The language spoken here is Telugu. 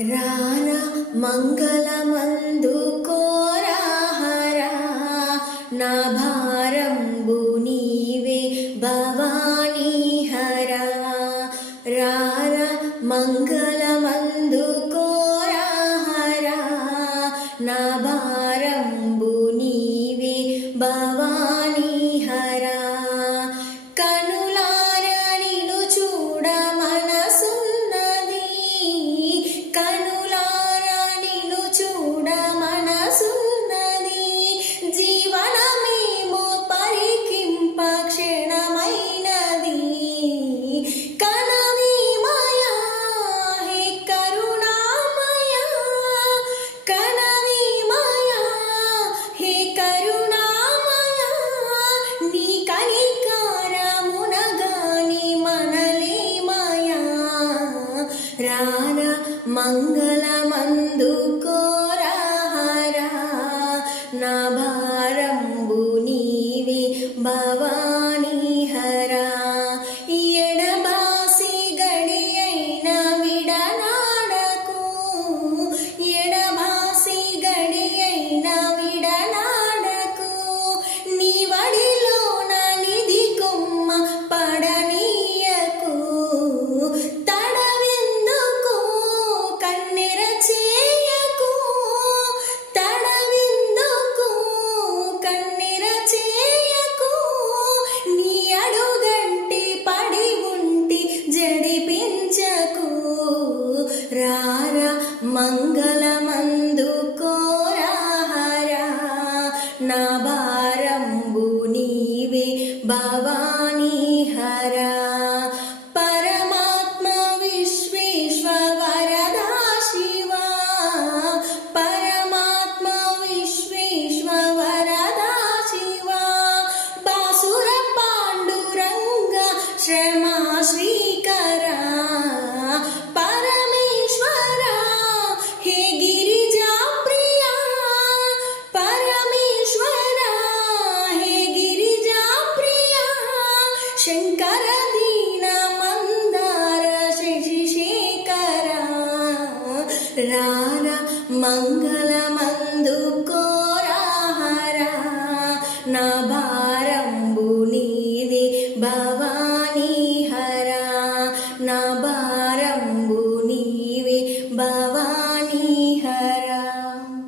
రారా మంగళమందుకోరా హరా, నా భారంబు నీవే భవానీ హరా. రారా మంగళమందుకోరా హరా, నా భారంబు నీవే భవానీ హరా. రారా మంగళమందుకోరా హరా, నా భారంబు నీవే భవానీ హరా. ఎడబాసి గడియైన విడనాడకు, ఎడబాసి గడియైన విడనాడకు, నీ వడిలోన నిధి కొమ్మ పడనీయకు. రారా మంగళమందుకోరా హరా, నా భారంబు నీవే భవానీ హరా. పరమాత్మ విశ్వేశ్వరదా శివా, పరమాత్మ విశ్వేశ్వరదా శివా. బాసుర పాండురంగ శ్రమా శ్రీకరా, శంకర దీన మందార శశిశేఖరా. రారా మంగళమందుకోరా హరా, నా